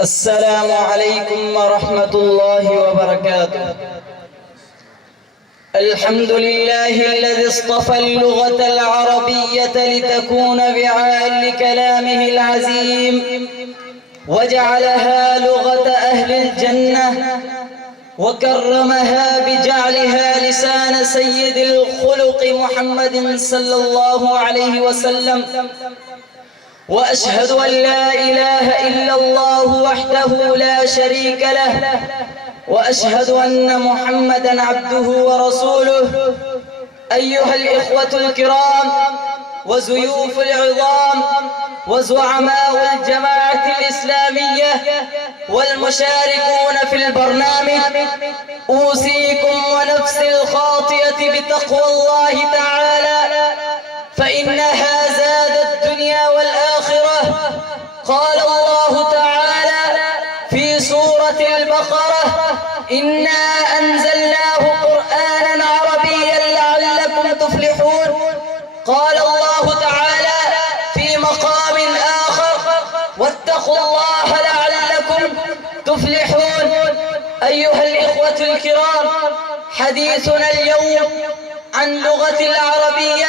السلام عليكم ورحمة الله وبركاته. الحمد لله الذي اصطفى اللغة العربية لتكون وعاء لكلامه العزيم، وجعلها لغة أهل الجنة، وكرمها بجعلها لسان سيد الخلق محمد صلى الله عليه وسلم. وأشهد أن لا إله إلا الله وحده لا شريك له، وأشهد أن محمدًا عبده ورسوله. أيها الإخوة الكرام وزيوف العظام وزعماء الجماعة الإسلامية والمشاركون في البرنامج، أوصيكم ونفسي الخاطئة بتقوى الله تعالى، فإنها زاد الدنيا والآخرة. قال الله تعالى في سورة البقرة: إنا أنزلناه قرآنا عربيا لعلكم تفلحون. قال الله تعالى في مقام آخر: واتقوا الله لعلكم تفلحون. أيها الإخوة الكرام، حديثنا اليوم عن لغة العربية،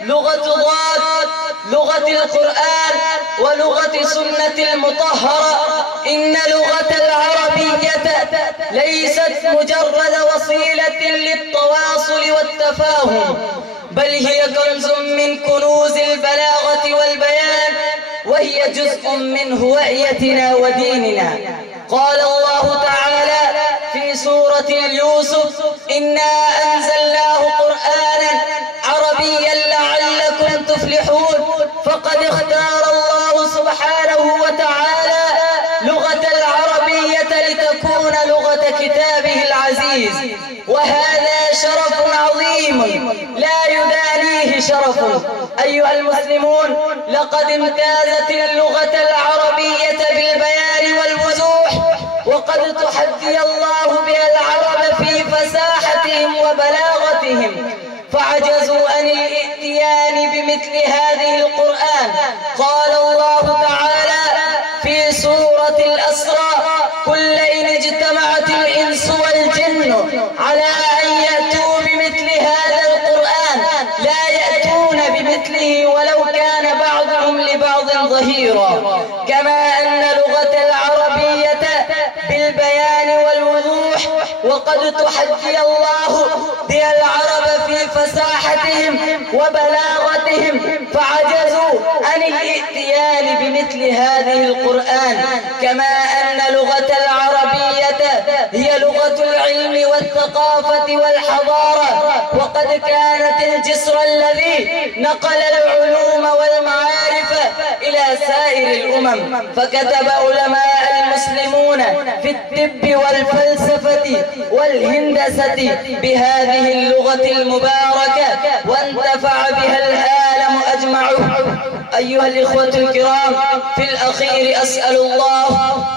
لغة ضاد، لغة القرآن، ولغة سنة المطهرة. إن لغة العربية ليست مجرد وسيلة للتواصل والتفاهم، بل هي كنز من كنوز البلاغة والبيان، وهي جزء من هويتنا وديننا. قال الله تعالى في سورة يوسف: إنا أنزلناه قرآنا عربيا لعلكم تفلحون. فقد اختار الله سبحانه وتعالى لغة العربية لتكون لغة كتابه العزيز، وهذا شرف عظيم لا يدانيه شرف. أيها المسلمون، لقد امتازت اللغة العربية بالبيان والوضوح، وقد تحدي الله بها العرب في فصاحتهم وبلاغتهم، فعجزوا عن الاتيان بمثل هذه القرآن. قال الله تعالى في سورة الأسراء: قل إن اجتمعت الإنس والجن على أن يأتوا بمثل هذا القرآن لا يأتون بمثله ولو كان بعضهم لبعض ظهيرا. كما أن لغة العربية بالبيان والوضوح، وقد تحدي الله بها العرب في فصاحتهم وبلاغتهم، فعجزوا عن الاتيان بمثل هذه القرآن. كما أن لغة العربية هي لغة العلم والثقافة والحضارة، وقد كانت الجسر الذي نقل العلوم والمعارف إلى سائر الأمم. فكتب علماء المسلمون في الطب والفلسفة والهندسة بهذه اللغة المباركة، وانتفع بها العالم أجمع. أيها الإخوة الكرام، في الأخير أسأل الله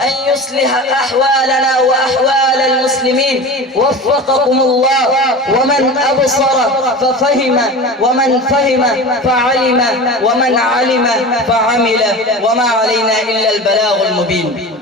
أن يصلح أحوالنا وأحوال المسلمين. وفقكم الله. ومن أبصر ففهم، ومن فهم فعلم، ومن علم فعمل، وما علينا إلا البلاغ المبين.